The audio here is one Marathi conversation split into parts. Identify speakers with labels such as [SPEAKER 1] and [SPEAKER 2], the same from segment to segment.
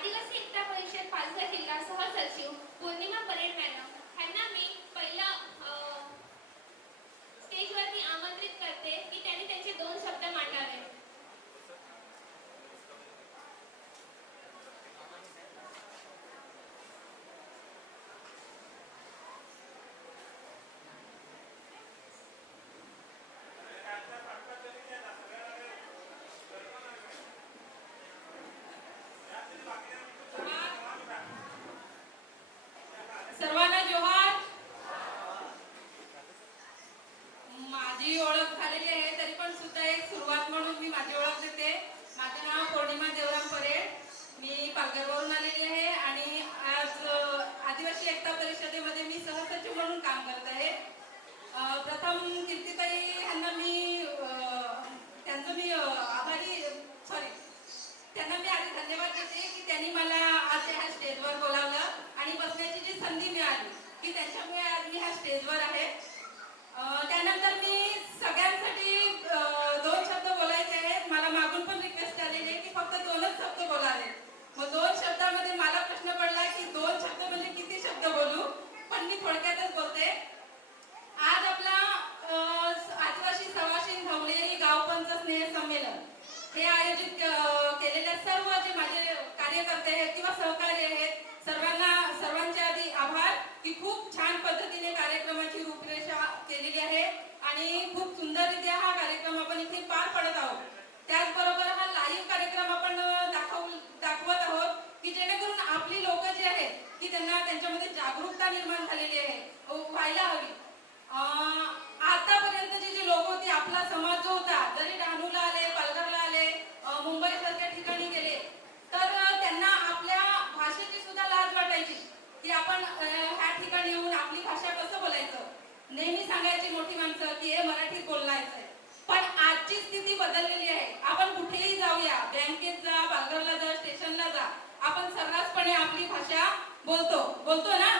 [SPEAKER 1] आदिवासी एकता परिषद पालघर जिल्हा सहसचिव पौर्णिमा परेड मॅडम ह्यांना मी पहिला अ, स्टेजवरती आमंत्रित करते की त्यांनी त्यांचे दोन शब्द मांडावे
[SPEAKER 2] सर्वांना जोहार माझी ओळख झालेली आहे तरी पण सुद्धा एक सुरुवात म्हणून मी माझी ओळख देते. माझे नाव पौर्णिमा देवराम परेड मी पालघरवरून आलेली आहे आणि आज आदिवासी एकता परिषदेमध्ये मी सहसचिव म्हणून काम करत आहे. प्रथम कीर्तिताई यांना मी त्यांचं मी अ, आभारी सॉरी त्यांना मी आधी धन्यवाद देते की त्यांनी मला आज ह्या स्टेजवर बोलावलं आणि बसण्याची जी संधी मिळाली की त्यांच्यामुळे आज मी ह्या स्टेजवर आहे अं, त्यानंतर मी सगळ्यांसाठी अं, दोन शब्द बोलायचे आहेत मला मागून पण रिक्वेस्ट आलेली आहे की फक्त दोनच शब्द बोलावे मग दोन शब्दामध्ये मला प्रश्न पडला की दोन शब्द म्हणजे किती शब्द बोलू पण मी थोडक्यातच बोलते आज आपला अ, आदिवासी सवाशीन धवलेरी गावपंच स्नेह संमेलन हे आयोजित अ, केलेल्या सर्व जे माझे कार्यकर्ते आहेत किंवा सहकारी आहेत सर्वांना सर्वांच्या आधी ती की खूप छान पद्धतीने कार्यक्रमाची रूपरेषा केलेली आहे आणि खूप सुंदररित्या हा कार्यक्रम आपण इथे पार पडत आहोत. त्याचबरोबर हा लाईव्ह कार्यक्रम आपण दाखव दाखवत आहोत की जेणेकरून आपली लोक जी आहेत की त्यांना त्यांच्यामध्ये जागरूकता निर्माण झालेली आहे. हो, व्हायला हवी. अं, आतापर्यंतची जी लोक होती आपला समाज जो होता जरी डहाणूला आले पालघरला आले अं, मुंबईसारख्या ठिकाणी गेले तर अं, त्यांना आपल्या भाषेची सुद्धा लाज वाटायची की आपण अं, ह्या ठिकाणी येऊन आपली भाषा कसं बोलायचं नेहमी सांगायची मोठी माणसं की हे मराठीत बोलायचं आहे पण आजची स्थिती बदललेली आहे आपण कुठेही जाऊया बँकेत जा पालघरला जा स्टेशनला जा आपण सर्रासपणे आपली भाषा बोलतो. बोलतो ना?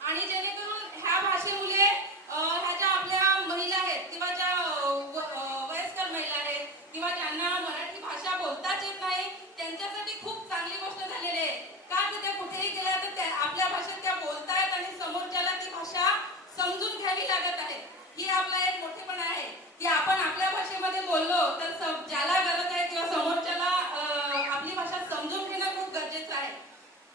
[SPEAKER 2] आणि ज्याने ह्या भाषेमुळे अं, ह्या ज्या आपल्या महिला आहेत किंवा ज्या अं, व- अं, वयस्कर महिला आहेत किंवा ज्यांना मराठी भाषा बोलताच येत नाही त्यांच्यासाठी खूप चांगली गोष्ट झालेली आहे का की त्या कुठेही गेल्या तर त्या आपल्या भाषेत त्या बोलतायत आणि समोरच्याला ती भाषा समजून घ्यावी लागत आहे ही आपला एक मोठेपणा आहे की आपण आपल्या भाषेमध्ये बोललो तर सम- ज्याला गरज आहे किंवा समोरच्याला अं, आपली भाषा समजून घेणं खूप गरजेचं आहे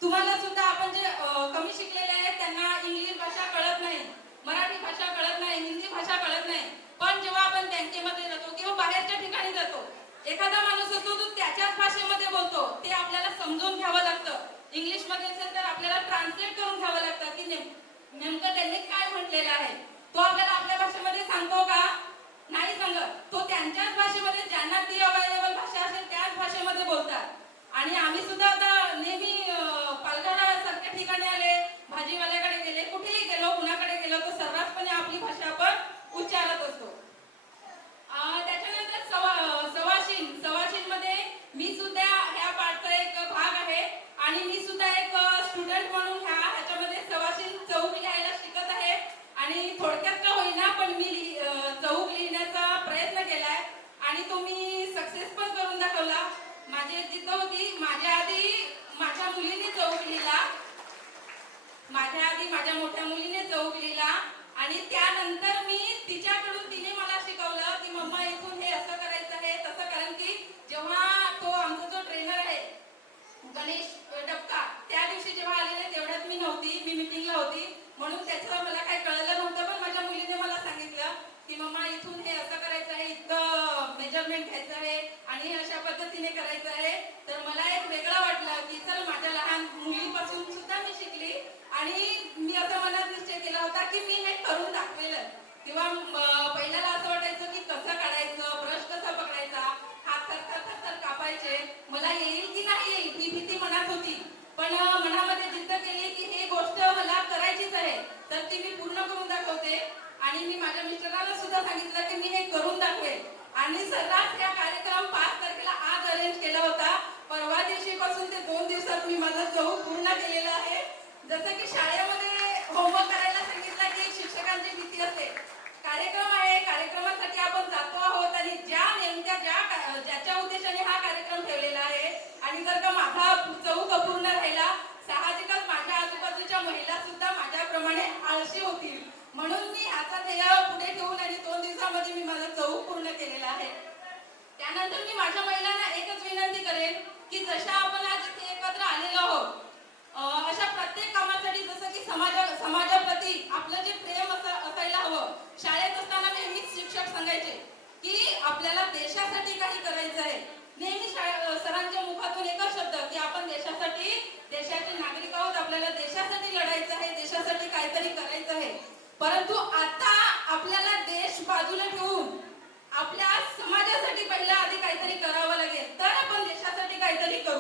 [SPEAKER 2] तुम्हाला सुद्धा आपण जे अ, कमी शिकलेले आहेत त्यांना इंग्लिश भाषा कळत नाही मराठी भाषा कळत नाही हिंदी भाषा कळत नाही पण जेव्हा आपण बँकेमध्ये जातो किंवा बाहेरच्या ठिकाणी जातो एखादा माणूस असतो तो त्याच्याच भाषेमध्ये बोलतो. ते आपल्याला समजून घ्यावं लागतं. इंग्लिशमध्ये असेल तर आपल्याला ट्रान्सलेट करून घ्यावं लागतं की नेमकं त्यांनी काय म्हटलेलं आहे. तो आपल्याला आपल्या भाषेमध्ये सांगतो का नाही सांगत तो त्यांच्याच भाषेमध्ये ज्यांना ती अवेलेबल भाषा असेल त्याच भाषेमध्ये बोलतात आणि आम्ही सुद्धा आता नेहमी अं, पालघर सारख्या ठिकाणी आले भाजीवाल्याकडे गेले कुठेही गेलो कुणाकडे गेलो तर सर्रासपणे आपली भाषा आपण उच्चारत असतो अं, त्याच्यानंतर सवा अं, सवाशीन सवाशीन मध्ये मी सुद्धा ह्या पाठचा एक भाग आहे आणि मी सुद्धा एक स्टुडंट म्हणून ह्या ह्याच्यामध्ये सवाशीन चौक लिहायला शिकत आहे आणि थोडक्यात का होईना पण मी लिहि- अं, चौक लिहिण्याचा प्रयत्न केलाय आणि तो मी सक्सेस पण करून दाखवला माझी जिद्द होती माझ्या आधी माझ्या मुलीने चौक लिहिला माझ्या आधी माझ्या मोठ्या मुलीने चौक लिहिला आणि त्यानंतर मी तिच्याकडून तिने मला शिकवलं की मम्मा इथून हे असं करायचं आहे तसं कारण की जेव्हा तो आमचा जो ट्रेनर आहे गणेश डबका त्या दिवशी जेव्हा आलेले तेवढ्यात मी नव्हती मी मिटिंगला होती. म्हणून त्याचं मला दिवसात मी माझा चौ पूर्ण केलेला आहे. जसं की शाळेमध्ये होमवर्क करायला सांगितलं की शिक्षकांची भीती असते. कार्यक्रम आहे कार्यक्रमासाठी आपण जातो आहोत आणि ज्या नेमक्या ज्या ज्याच्या उद्देशाने हा कार्यक्रम ठेवलेला आहे आणि जर का माझा चौक अपूर्ण राहिला साहजिकच माझ्या आजूबाजूच्या महिला सुद्धा माझ्याप्रमाणे आळशी होतील. म्हणून मी आता ध्येय पुढे ठेवून आणि दोन दिवसामध्ये मी माझा चौक पूर्ण केलेला आहे. त्यानंतर मी माझ्या महिलांना एकच विनंती करेन की जशा आपण आज एकत्र आलेलो आहोत. अशा प्रत्येक कामासाठी जसं की समाजा समाजाप्रती आपलं जे प्रेम असायला हवं शाळेत असताना नेहमीच शिक्षक सांगायचे की आपल्याला देशासाठी काही करायचं आहे. नेहमी सरांच्या मुखातून एकच शब्द की आपण देशासाठी देशाचे नागरिक आहोत आपल्याला देशासाठी लढायचं आहे देशासाठी काहीतरी करायचं आहे. परंतु आता आपल्याला देश बाजूला ठेवून आपल्या समाज पहिला आधी काहीतरी करावं लागेल तर आपण देशासाठी काहीतरी करू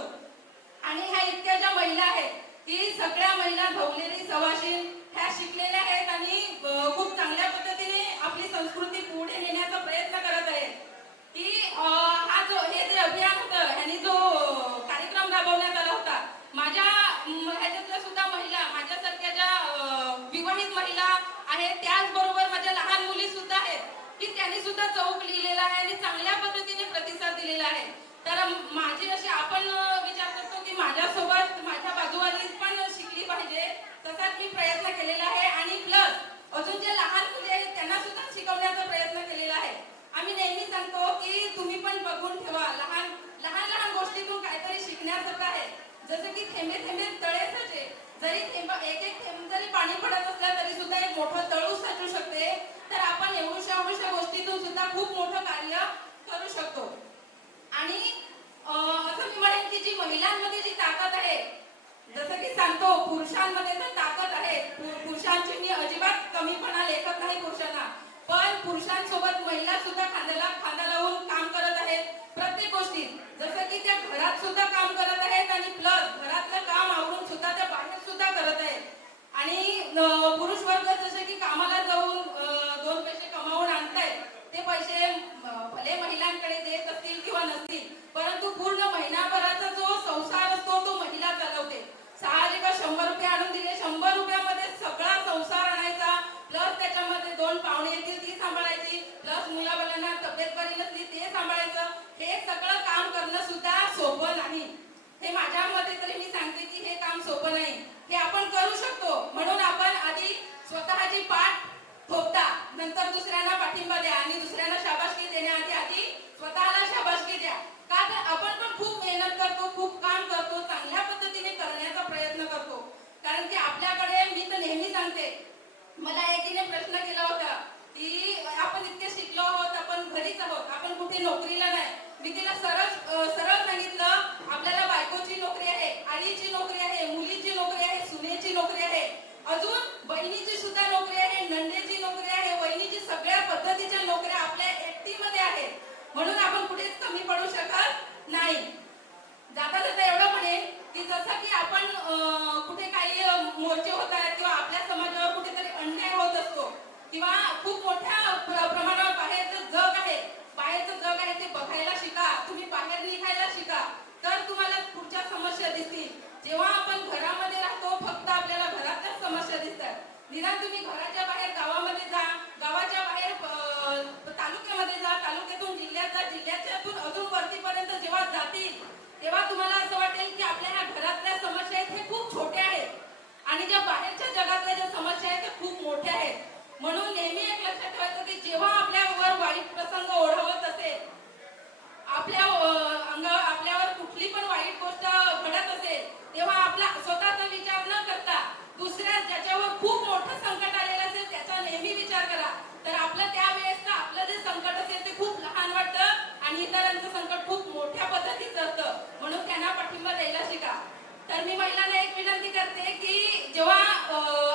[SPEAKER 2] आणि ह्या इतक्या ज्या महिला आहेत की सगळ्या महिला धवलेली सवाशीन ह्या शिकलेल्या आहेत आणि अं, खूप चांगल्या पद्धतीने आपली संस्कृती पुढे नेण्याचा प्रयत्न करत आहेत की अं, हा जो हे जे अभियान होतं ह्यानी जो कार्यक्रम राबवण्यात आला होता माझ्या म, ह्याच्यातल्या सुद्धा महिला माझ्यासारख्या ज्या अं, विवाहित महिला आहेत त्याचबरोबर माझ्या लहान मुली सुद्धा आहेत की त्यांनी सुद्धा चौक लिहिलेला आहे आणि चांगल्या पद्धतीने प्रतिसाद दिलेला आहे तर माझी अशी आपण अं, विचार करतो की माझ्यासोबत माझ्या बाजूवाली पण शिकली पाहिजे तसाच मी प्रयत्न केलेला आहे आणि प्लस अजून जे लहान मुली आहेत त्यांना सुद्धा शिकवण्याचा प्रयत्न केलेला आहे. आम्ही नेहमी सांगतो की तुम्ही पण बघून ठेवा. लहान लहान लहान गोष्टीतून काहीतरी शिकण्यासारखं आहे. जसं की थेंबे थेंबे तळे साचे जरी थेंब एक एक थेंब जरी पाणी पडत असला तरी सुद्धा एक मोठं तळू साचू शकते. तर आपण एवढ्या एवढ्या गोष्टीतून सुद्धा खूप मोठं कार्य करू शकतो आणि अं, असं मी म्हणेन की जी महिलांमध्ये जी ताकद आहे जसं की सांगतो पुरुषांमध्ये तर ताकद आहे पु- पुरुषांची मी अजिबात कमीपणा लेखत नाही पुरुषांना पण पुरुषांसोबत महिला सुद्धा खांद्याला खांदा लावून काम करत आहेत प्रत्येक गोष्टीत जसं की त्या घरात सुद्धा काम करत आहेत आणि प्लस घरातलं काम आवरून सुद्धा त्या बाहेर सुद्धा करत आहेत आणि अं, पुरुष वर्ग जसे की कामाला जाऊन अं, दोन पैसे कमावून आणतायत ते पैसे अं, भले महिलांकडे देत असतील किंवा नसतील परंतु पूर्ण महिनाभराचा जो संसार असतो तो महिला चालवते साहजिकच शंभर रुपये आणून दिले शंभर रुपयामध्ये सगळा संसार आणायचा प्लस त्याच्यामध्ये दोन पाहुणे येतील ती सांभाळायची प्लस मुलाबालांना तब्येत बरी नसली ते सांभाळायचं हे सगळं काम करणं सुद्धा सोपं नाही हे माझ्या मते तरी मी सांगते की हे काम सोपं नाही हे आपण करू शकतो म्हणून आपण आधी स्वतःची पाठ थोपता नंतर दुसऱ्यांना पाठिंबा द्या. आणि दुसऱ्यांना शाबासकी देण्याआधी आधी स्वतःला शाबासकी द्या. का तर आपण पण खूप मेहनत करतो खूप काम करतो चांगल्या पद्धतीने करण्याचा प्रयत्न करतो. कारण की आपल्याकडे मी तर नेहमी सांगते मला एकीने प्रश्न केला होता की आपण इतके शिकलो आहोत आपण घरीच आहोत आपण कुठे नोकरीला नाही. मी तिला सरळ सरळ सांगितलं आपल्याला बायकोची नोकरी आहे आईची नोकरी आहे मुलीची नोकरी आहे सुनेची नोकरी आहे. अजून बहिणीची सुद्धा नोकरी आहे नंदेची नोकरी आहे वहिनीची सगळ्या पद्धतीच्या नोकऱ्या आपल्या एकटीमध्ये आहेत म्हणून आपण कुठेच कमी पडू शकत नाही. जाता जाता एवढं म्हणेन की जसं की आपण कुठे काही मोर्चे होत आहेत किंवा आपल्या समाजावर कुठेतरी अन्याय होत असतो किंवा खूप मोठ्या प्रमाणावर बाहेरचं जग आहे बाहेरचं जग आहे ते बघायला शिका तुम्ही बाहेर निघायला शिका तर तुम्हाला पुढच्या समस्या दिसतील. जेव्हा आपण घरामध्ये राहतो फक्त आपल्याला घरातल्याच समस्या दिसतात. निदान तुम्ही घराच्या बाहेर गावात जा गावाच्या बाहेर अं, तालुक्यामध्ये जा तालुक्यातून जिल्ह्यात जा जिल्ह्याच्यातून अजून वरतीपर्यंत जेव्हा जातील तेव्हा तुम्हाला असं वाटेल की आपल्या ह्या घरातल्या समस्या आहेत हे खूप छोट्या आहेत. आणि ज्या बाहेरच्या जगातल्या ज्या समस्या आहेत त्या खूप मोठ्या आहेत म्हणून नेहमी एक लक्षात ठेवायचं की जेव्हा आपल्यावर वाईट प्रसंग ओढवत असेल आपल्या अं, अंगावर आपल्यावर कुठली पण वाईट गोष्ट घडत असेल तेव्हा आपला स्वतःचा विचार न करता दुसऱ्या ज्याच्यावर खूप मोठं संकट आलेलं असेल त्याचा नेहमी विचार करा तर आपलं त्यावेळेस आपलं जे संकट असेल ते खूप लहान वाटतं आणि इतरांचं संकट खूप मोठ्या पद्धतीचं असतं म्हणून त्यांना पाठिंबा द्यायला शिका तर मी महिलांना एक विनंती करते की जेव्हा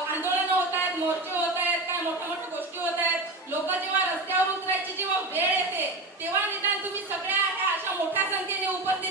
[SPEAKER 2] आंदोलन होत आहेत मोर्चे होत आहेत काय मोठ्या मोठ्या गोष्टी होत आहेत लोक जेव्हा रस्त्यावर उतरायची जेव्हा वेळ येते तेव्हा निदान तुम्ही सगळ्या ह्या अशा मोठ्या संख्येने उपस्थित